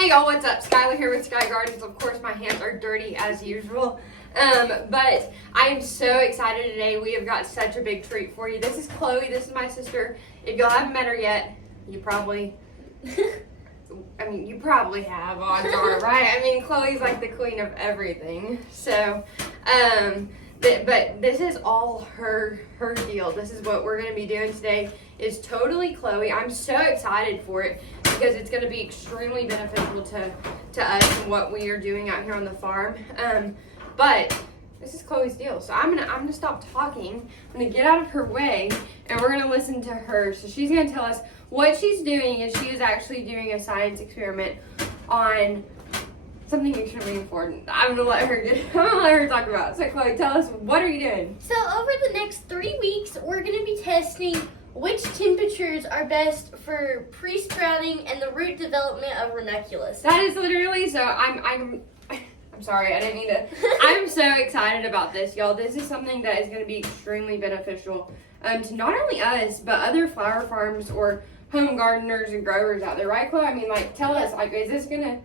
Hey y'all, what's up? Skylar here with Sky Gardens. Of course, my hands are dirty as usual. But I'm so excited today. We have got such a big treat for you. This is Chloe. This is my sister. If y'all haven't met her yet, you probably, you probably have, odds are, right? I mean, Chloe's like the queen of everything. So, but this is all her deal. This is what we're going to be doing today. Is totally Chloe. I'm so excited for it because it's going to be extremely beneficial to us and what we are doing out here on the farm. But this is Chloe's deal. So I'm gonna stop talking. I'm gonna get out of her way and we're gonna listen to her. So she's gonna tell us what she's doing. Is she is actually doing a science experiment on something extremely important. I'm gonna let her talk about it. So Chloe, tell us, what are you doing? So over the next 3 weeks, we're gonna be testing which temperatures are best for pre-sprouting and the root development of ranunculus. That is literally, so I'm sorry, I didn't mean to. I'm so excited about this, y'all. This is something that is going to be extremely beneficial to not only us, but other flower farms or home gardeners and growers out there, right, Chloe? I mean, like, tell us, like, is this gonna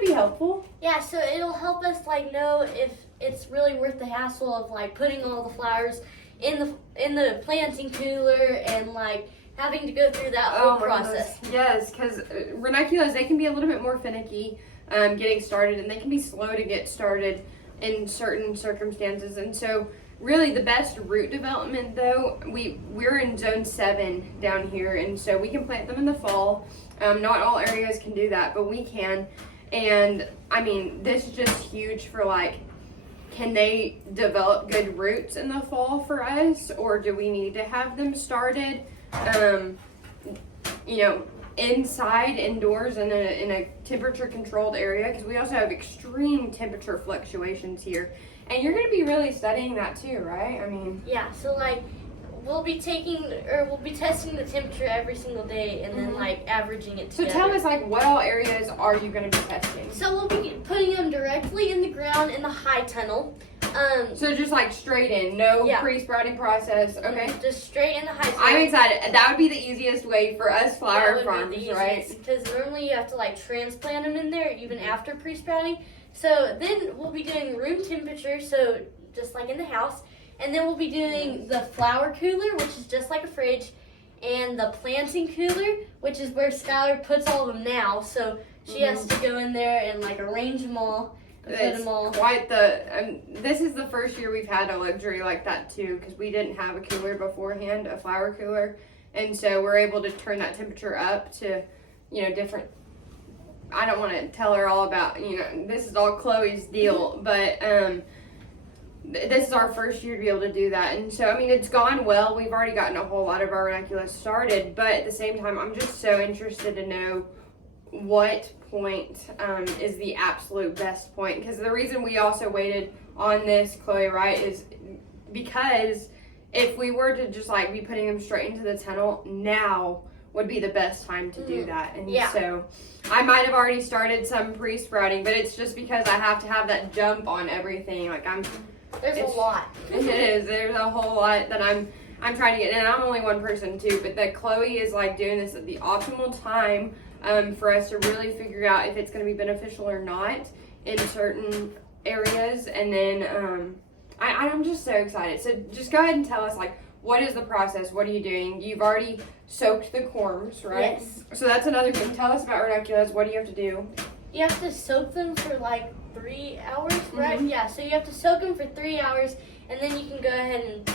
be helpful? Yeah, so it'll help us like know if it's really worth the hassle of like putting all the flowers in the planting cooler and like having to go through that whole process. Yes, because ranunculus, they can be a little bit more finicky getting started, and they can be slow to get started in certain circumstances. And so really the best root development though, we're in zone 7 down here, and so we can plant them in the fall. Not all areas can do that, but we can. And I mean, this is just huge for like, can they develop good roots in the fall for us, or do we need to have them started indoors in a temperature controlled area? Because we also have extreme temperature fluctuations here, and you're going to be really studying that too, right? I mean, yeah, so like we'll be testing the temperature every single day and then like averaging it together. So tell us, like, what all areas are you going to be testing? So we'll be putting them directly in the ground in the high tunnel. So just like straight in, no pre-sprouting process, okay? Just straight in the high tunnel. I'm excited. That would be the easiest way for us flower farms, right? Because normally you have to like transplant them in there even after pre-sprouting. So then we'll be doing room temperature, so just like in the house. And then we'll be doing the flower cooler, which is just like a fridge, and the planting cooler, which is where Skylar puts all of them now. So she has to go in there and like arrange them all. It's quite this is the first year we've had a luxury like that too, because we didn't have a cooler beforehand, a flower cooler, and so we're able to turn that temperature up to, different. I don't want to tell her all about, this is all Chloe's deal, but this is our first year to be able to do that. And so, I mean, it's gone well. We've already gotten a whole lot of our ranunculus started, but at the same time, I'm just so interested to know what point is the absolute best point. Because the reason we also waited on this, Chloe, right, is because if we were to just like be putting them straight into the tunnel, now would be the best time to do that. And so I might have already started some pre-sprouting, but it's just because I have to have that jump on everything. Like there's a lot. It is. There's a whole lot that I'm trying to get, and I'm only one person too, but that Chloe is like doing this at the optimal time for us to really figure out if it's going to be beneficial or not in certain areas. And then I'm just so excited. So just go ahead and tell us, like, what is the process? What are you doing? You've already soaked the corms, right? Yes. So that's another thing. Tell us about ranunculus. What do you have to do? You have to soak them for like 3 hours, right? Yeah, so you have to soak them for 3 hours, and then you can go ahead and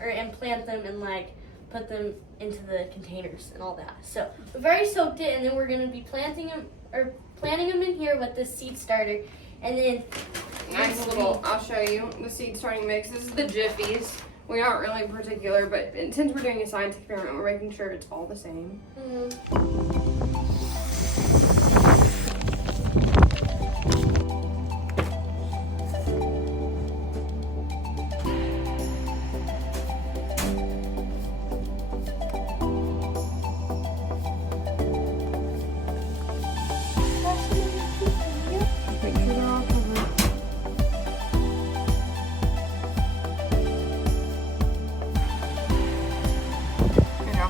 and plant them and like put them into the containers and all that. So we've already soaked it, and then we're gonna be planting them in here with this seed starter, and then nice little. I'll show you the seed starting mix. This is the Jiffies. We aren't really particular, but since we're doing a science experiment, we're making sure it's all the same.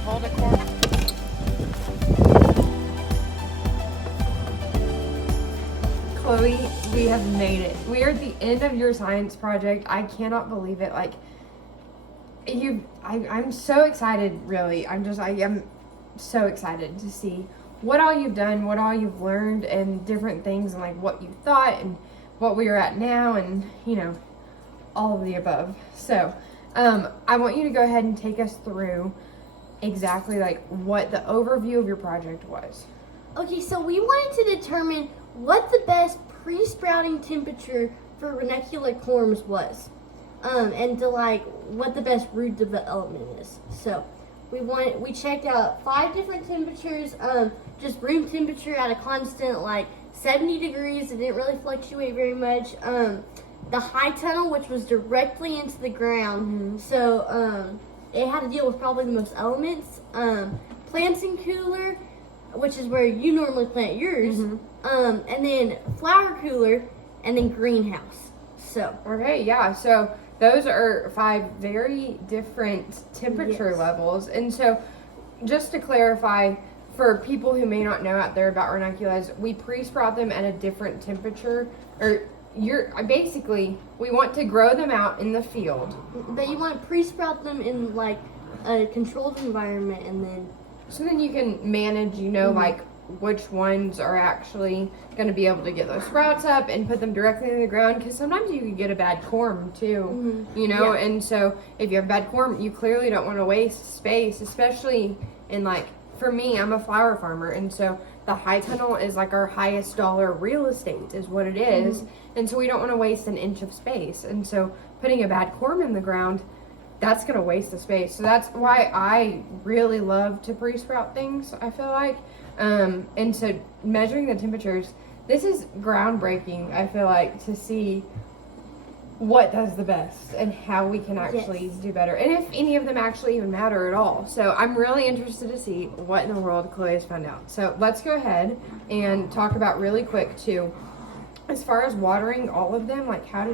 Hold a corner. Chloe, we have made it. We are at the end of your science project. I cannot believe it. Like, I'm so excited, really. I am so excited to see what all you've done, what all you've learned, and different things, and like what you thought, and what we are at now, and all of the above. So, I want you to go ahead and take us through exactly like what the overview of your project was. Okay, so we wanted to determine what the best pre-sprouting temperature for ranuncular corms was, and to like what the best root development is. So we checked out 5 different temperatures, just room temperature at a constant like 70 degrees. It didn't really fluctuate very much. The high tunnel, which was directly into the ground, so it had to deal with probably the most elements. Planting cooler, which is where you normally plant yours, and then flower cooler, and then greenhouse. So okay, yeah, so those are 5 very different temperature levels. And so just to clarify, for people who may not know out there about ranunculus, we pre-sprout them at a different temperature, or basically we want to grow them out in the field. But you want to pre-sprout them in like a controlled environment, and then so then you can manage, like which ones are actually going to be able to get those sprouts up and put them directly in the ground, because sometimes you could get a bad corm too, and so if you have bad corm, you clearly don't want to waste space, especially in like, for me, I'm a flower farmer, and so the high tunnel is like our highest dollar real estate is what it is, and so we don't want to waste an inch of space, and so putting a bad corm in the ground, that's going to waste the space. So that's why I really love to pre-sprout things, I feel like. And so measuring the temperatures, this is groundbreaking, I feel like, to see what does the best and how we can actually do better. And if any of them actually even matter at all. So I'm really interested to see what in the world Chloe has found out. So let's go ahead and talk about really quick too, as far as watering all of them, like how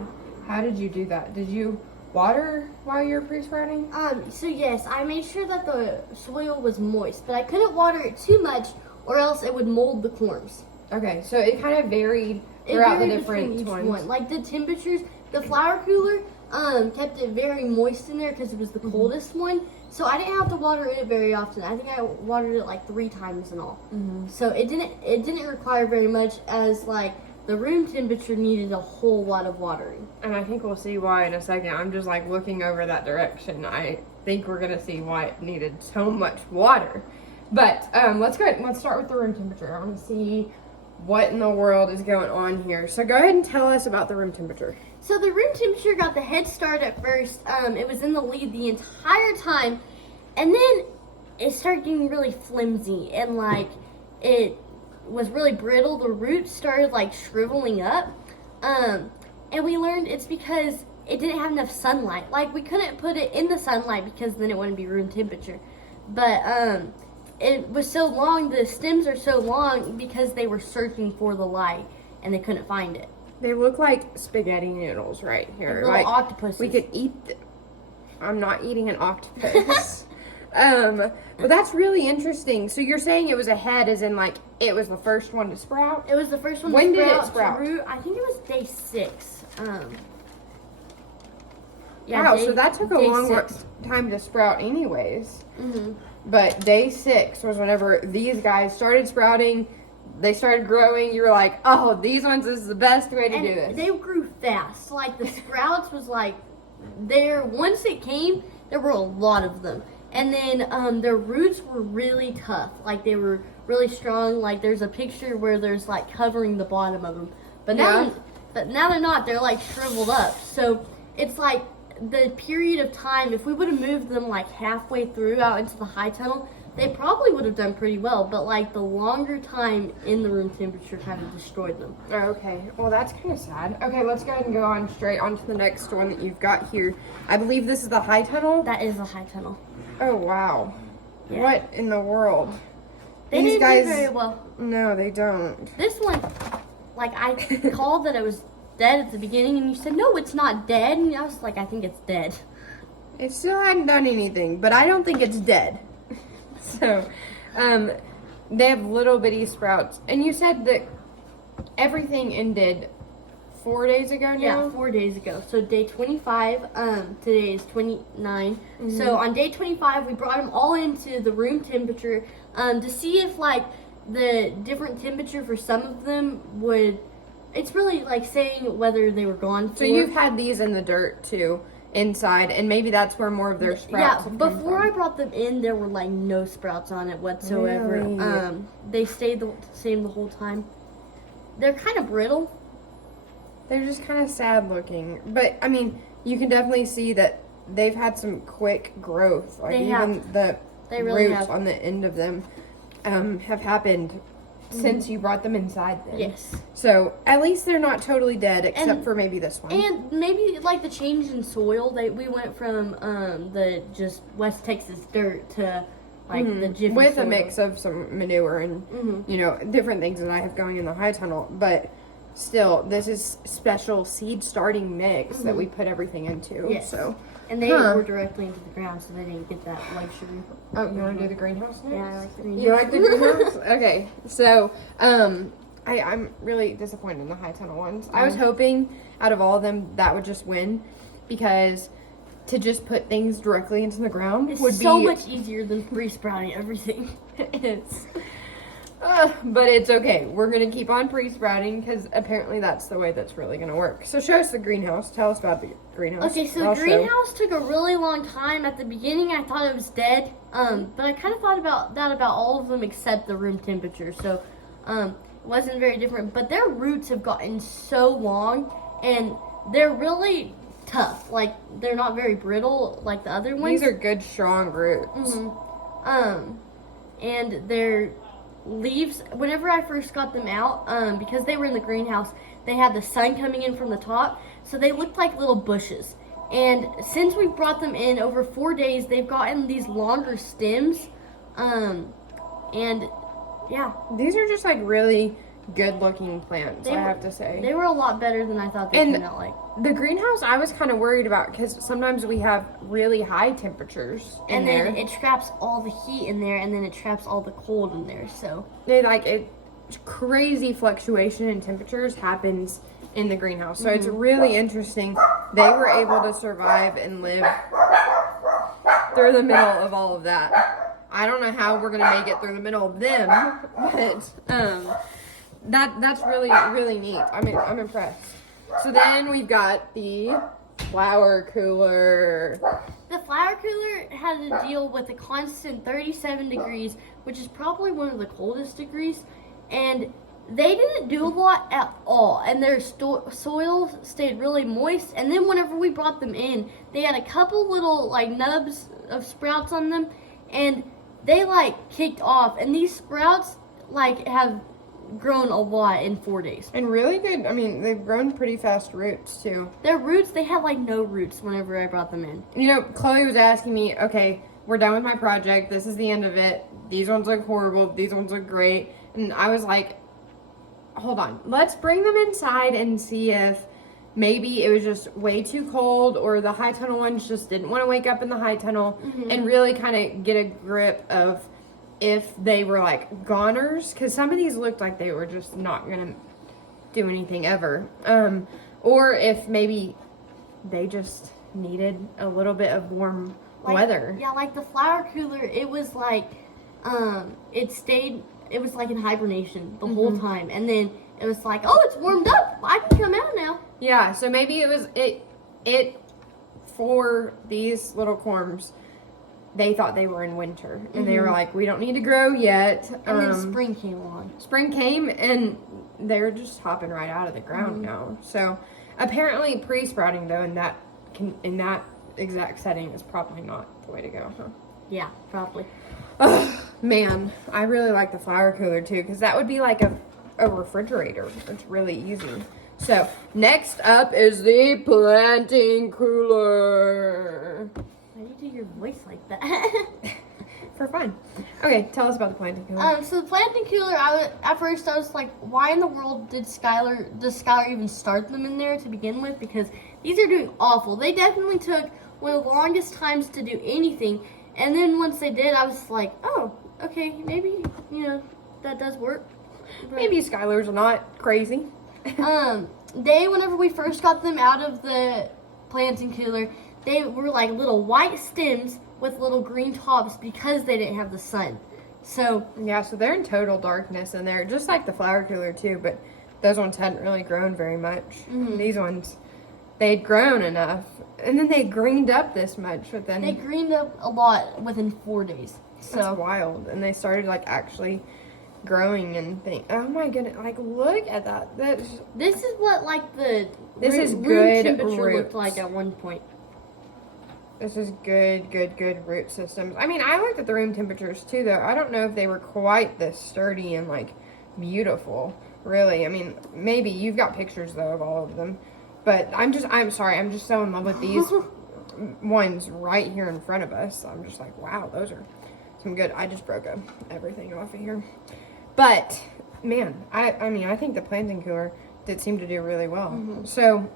did you do that? Did you water while you were pre-sprouting? So yes, I made sure that the soil was moist, but I couldn't water it too much or else it would mold the corms. Okay, so it kind of varied throughout the different ones. Like the temperatures, the flower cooler kept it very moist in there because it was the coldest one. So I didn't have to water it very often. I think I watered it like 3 times in all. So it didn't require very much, as like the room temperature needed a whole lot of watering. And I think we'll see why in a second. I'm just like looking over that direction. I think we're gonna see why it needed so much water. But let's go ahead and let's start with the room temperature. I want to see what in the world is going on here. So go ahead and tell us about the room temperature. So the room temperature got the head start at first. It was in the lead the entire time, and then it started getting really flimsy, and like it was really brittle. The roots started like shriveling up, and we learned it's because it didn't have enough sunlight. Like we couldn't put it in the sunlight because then it wouldn't be room temperature. But it was so long, the stems are so long because they were searching for the light and they couldn't find it. They look like spaghetti noodles right here. Like octopuses. We could eat them. I'm not eating an octopus. But that's really interesting. So you're saying it was a head, as in like it was the first one to sprout? It was the first one when to sprout. When did it sprout? Root, I think it was day 6. Wow, so that took a long time to sprout anyways. But day 6 was whenever these guys started sprouting. They started growing. You were like, oh, these ones is the best way to do this. They grew fast. Like the sprouts was like there. Once it came, there were a lot of them. And then their roots were really tough. Like they were really strong. Like there's a picture where there's like covering the bottom of them. But now they're not. They're like shriveled up. So it's like the period of time, if we would have moved them like halfway through out into the high tunnel, they probably would have done pretty well, but like the longer time in the room temperature kind of destroyed them. Oh, okay, well that's kind of sad. Okay, let's go ahead and go on straight on to the next one that you've got here. I believe this is the high tunnel? That is the high tunnel. Oh wow. Yeah. What in the world? These guys do very well. No, they don't. This one, like I called that it was dead at the beginning, and you said, no, it's not dead, and I was like, I think it's dead. It still hadn't done anything, but I don't think it's dead. So, they have little bitty sprouts, and you said that everything ended 4 days ago now? Yeah, 4 days ago. So day 25, today is 29. Mm-hmm. So on day 25, we brought them all into the room temperature to see if, like, the different temperature for some of them would, it's really like saying whether they were gone for. So you've had these in the dirt too, inside, and maybe that's where more of their sprouts have come before from. I brought them in, there were like no sprouts on it whatsoever. Really? They stayed the same the whole time. They're kind of brittle. They're just kind of sad looking. But, I mean, you can definitely see that they've had some quick growth. Like, They even have. the They really roots have. on the end of them have happened since you brought them inside then. Yes. So, at least they're not totally dead, except And- for maybe this one. And maybe like the change in soil. We went from the just West Texas dirt to like the Jiffy With soil. a mix of some manure and, you know, different things that I have going in the high tunnel. But still, this is special seed starting mix that we put everything into. Yes. So, And they were directly into the ground, so they didn't get that luxury. oh, you want to do the greenhouse next? Yeah, I like the greenhouse. You like the greenhouse? Okay. So, I'm really disappointed in the high tunnel ones. I was hoping out of all of them that would just win, because to just put things directly into the ground It's would so be much easier than pre-sprouting everything. it's but it's okay. We're gonna keep on pre-sprouting because apparently that's the way that's really gonna work. So show us the greenhouse. Tell us about the greenhouse. Okay, so I'll the show. greenhouse took a really long time. At the beginning, I thought it was dead, but I kind of thought about that about all of them except the room temperature. So, it wasn't very different. But their roots have gotten so long, and they're really tough. Like, they're not very brittle like the other ones. These are good, strong roots. And their leaves, whenever I first got them out, because they were in the greenhouse, they had the sun coming in from the top, so they looked like little bushes. And since we brought them in over 4 days, they've gotten these longer stems, and yeah. These are just like really good-looking plants. They I were- have to say. They were a lot better than I thought they And turned out like. The greenhouse, I was kind of worried about because sometimes we have really high temperatures in And there. then it traps all the heat in there, and then it traps all the cold in there, so. Crazy fluctuation in temperatures happens in the greenhouse. So it's really interesting. They were able to survive and live through the middle of all of that. I don't know how we're gonna make it through the middle of them, but that's really, really neat. I'm impressed. So then we've got the flower cooler. The flower cooler had to deal with a constant 37 degrees, which is probably one of the coldest degrees, and they didn't do a lot at all, and their soil stayed really moist. And then whenever we brought them in, they had a couple little like nubs of sprouts on them, and they like kicked off, and these sprouts like have grown a lot in 4 days. And really good, I mean, they've grown pretty fast roots too. Their roots, they had like no roots whenever I brought them in. You know, Chloe was asking me, okay, we're done with my project. This is the end of it. These ones look horrible. These ones look great. And I was like, hold on. Let's bring them inside and see if maybe it was just way too cold or the high tunnel ones just didn't want to wake up in the high tunnel and really kind of get a grip of if they were like goners. Because some of these looked like they were just not going to do anything ever. Or if maybe they just needed a little bit of warm weather. Yeah, like the flower cooler, it was like, it was like in hibernation the whole time. And then it was like, oh, it's warmed up. I can come out now. Yeah, so maybe it was, it for these little corms, they thought they were in winter. And they were like, we don't need to grow yet. And then spring came along. Spring came and they're just hopping right out of the ground now. So apparently pre-sprouting though in that exact setting is probably not the way to go, huh? Yeah, probably. Oh, man, I really like the flower cooler too, because that would be like a refrigerator. It's really easy. So next up is the planting cooler. Why do you do your voice like that? For fun. Okay, tell us about the planting cooler. So the planting cooler, at first I was like, why in the world does Skylar even start them in there to begin with? Because these are doing awful. They definitely took one of the longest times to do anything. And then once they did, I was like, oh, okay, maybe, that does work. Maybe Skylar's not crazy. Whenever we first got them out of the planting cooler, they were like little white stems with little green tops because they didn't have the sun. So yeah, so they're in total darkness and they're just like the flower cooler too, but those ones hadn't really grown very much. Mm-hmm. These ones, they'd grown enough, and then they greened up this much within. They greened up a lot within 4 days. So that's wild, and they started like actually growing and think. Oh my goodness! Like look at that. This is what like the room good temperature roots looked like at one point. This is good root systems. I mean, I looked at the room temperatures too, though. I don't know if they were quite this sturdy and like beautiful. Really, I mean, maybe you've got pictures though of all of them, but I'm sorry, I'm just so in love with these ones right here in front of us. I'm just like, wow, those are some good. I just broke everything off of here, but man, I mean, I think the planting cooler did seem to do really well. Mm-hmm. So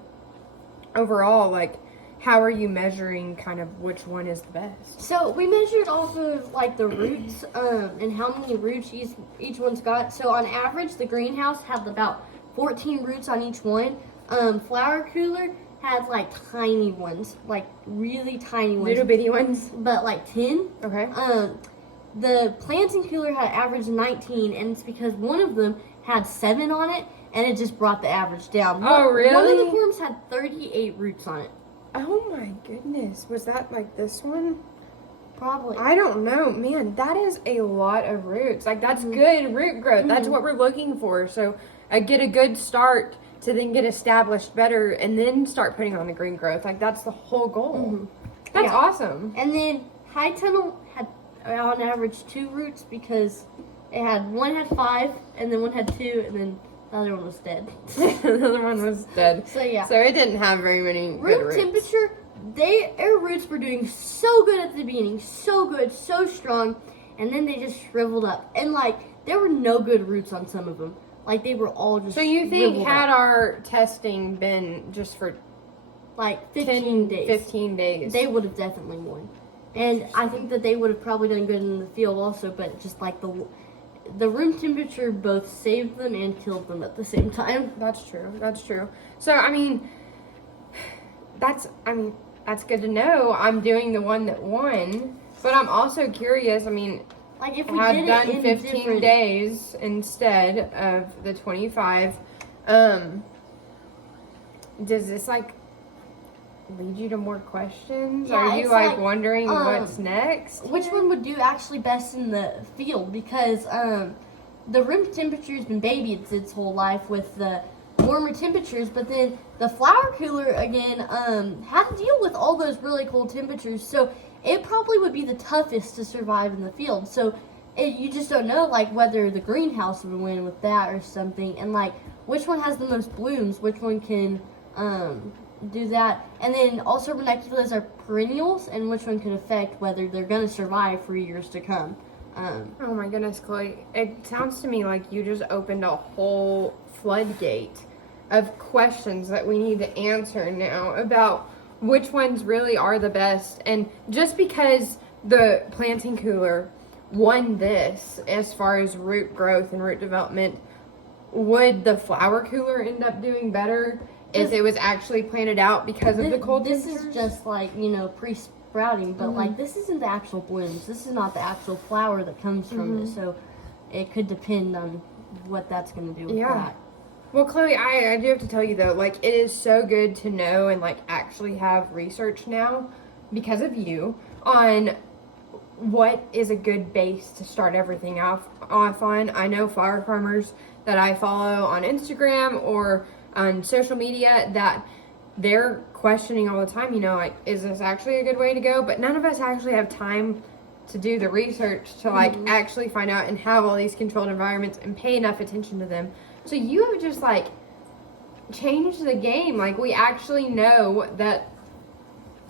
overall, like, how are you measuring kind of which one is the best? So we measured off of like the roots and how many roots each one's got. So on average, the greenhouse had about 14 roots on each one. Flower cooler had like tiny ones, like really tiny ones. Little bitty ones? But like 10. Okay. The planting cooler had average 19, and it's because one of them had 7 on it, and it just brought the average down. Oh, really? One of the forms had 38 roots on it. Oh my goodness. Was that like this one? Probably. I don't know. Man, that is a lot of roots. Like, that's good root growth. Mm-hmm. That's what we're looking for. So, I get a good start to then get established better and then start putting on the green growth. Like, that's the whole goal. Mm-hmm. That's awesome. And then High Tunnel had on average 2 roots because one had 5, and then one had 2, and then the other one was dead. The other one was dead. So yeah. So it didn't have very many good Room roots. temperature, their roots were doing so good at the beginning, so good, so strong, and then they just shriveled up. And like there were no good roots on some of them. Like they were all just. So you think shriveled had up. our testing been just for like 15 days, 15 days, they would have definitely won. And I think that they would have probably done good in the field also, but just like the room temperature both saved them and killed them at the same time. That's true. That's true. So I mean, that's good to know. I'm doing the one that won, but I'm also curious. I mean, like if we had did done it in 15 different days instead of the 25. Does this like lead you to more questions? Yeah, Are you it's like like, wondering what's next? Which one would do actually best in the field? Because the room temperature has been babied its whole life with the warmer temperatures, but then the flower cooler again had to deal with all those really cold temperatures, so it probably would be the toughest to survive in the field. So you just don't know like whether the greenhouse would win with that or something, and like which one has the most blooms, which one can do that, and then also ranunculus are perennials, and which one could affect whether they're going to survive for years to come. Oh my goodness, Chloe. It sounds to me like you just opened a whole floodgate of questions that we need to answer now about which ones really are the best. And just because the planting cooler won this as far as root growth and root development, would the flower cooler end up doing better if it was actually planted out because of the cold temperatures? This is just like, pre-sprouting, but like this isn't the actual blooms. This is not the actual flower that comes from it. So it could depend on what that's going to do with that. Well, Chloe, I do have to tell you though, like it is so good to know and like actually have research now because of you on what is a good base to start everything off on. I know flower farmers that I follow on Instagram or on social media that they're questioning all the time, like, is this actually a good way to go? But none of us actually have time to do the research to like actually find out and have all these controlled environments and pay enough attention to them. So you have just like changed the game. Like we actually know that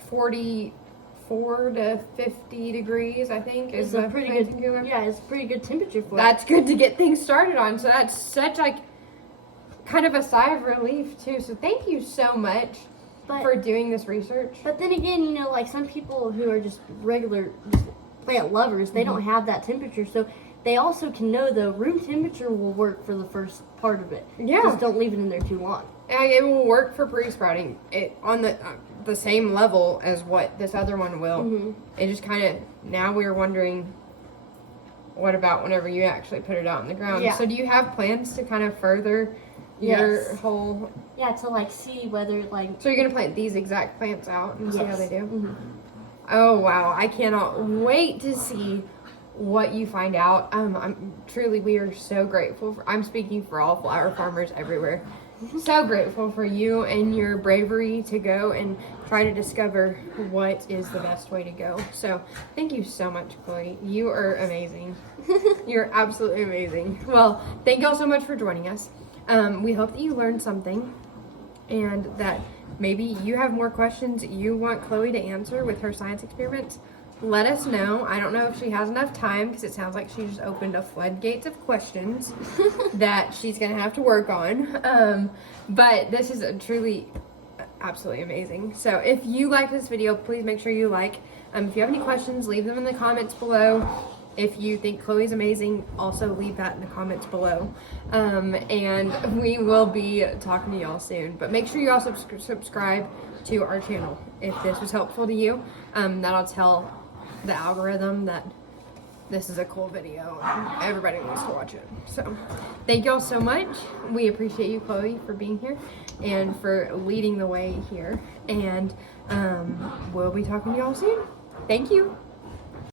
44 to 50 degrees, I think, is a pretty good. Yeah, it's a pretty good temperature for it. That's good to get things started on. So that's such like kind of a sigh of relief too. So thank you so much for doing this research. But then again, like some people who are just regular plant lovers, they don't have that temperature, so they also can know though room temperature will work for the first part of it. Yeah. Just don't leave it in there too long. And it will work for pre-sprouting it on the same level as what this other one will. Mm-hmm. It just kind of, now we're wondering, what about whenever you actually put it out in the ground? Yeah. So do you have plans to kind of further your Yes. whole... Yeah, to like see whether like. So you're going to plant these exact plants out and see how they do? Mm-hmm. Oh, wow. I cannot wait to see what you find out. We are so grateful. I'm speaking for all flower farmers everywhere. So grateful for you and your bravery to go and try to discover what is the best way to go. So thank you so much, Chloe. You are amazing. You're absolutely amazing. Well, thank you all so much for joining us. We hope that you learned something and that maybe you have more questions you want Chloe to answer with her science experiments. Let us know. I don't know if she has enough time because it sounds like she just opened a floodgates of questions that she's going to have to work on. But this is truly absolutely amazing. So if you like this video, please make sure you like. If you have any questions, leave them in the comments below. If you think Chloe's amazing, also leave that in the comments below. And we will be talking to y'all soon. But make sure you also subscribe to our channel if this was helpful to you. That'll tell the algorithm that this is a cool video and everybody needs to watch it. So thank y'all so much. We appreciate you, Chloe, for being here and for leading the way here. And we'll be talking to y'all soon. Thank you.